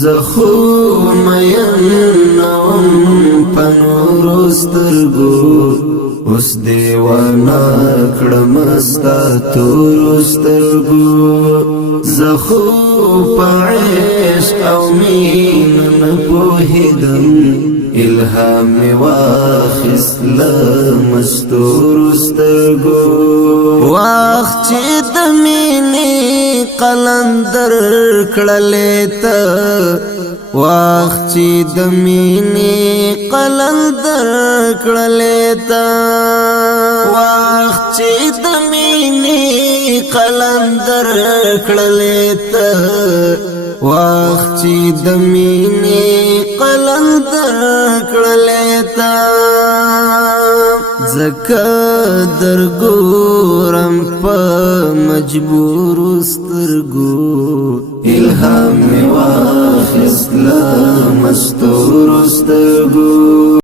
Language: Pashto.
زخو مینم پنورو سترگو اس دیوانا کڑمستا تورو سترگو زخو پا عشق او مین نپوهدم الهام واخست لمستور سترگو وقت چی دمینی قلندر کڑلیتا وقت چی دمینی قلندر کڑلیتا وقت چی دمینی قلندر کڑلیتا وقت چی دمینی قلندر کڑلیتا زکا درگورم پا مجبور سترگو الهام واخست لمستور سترگو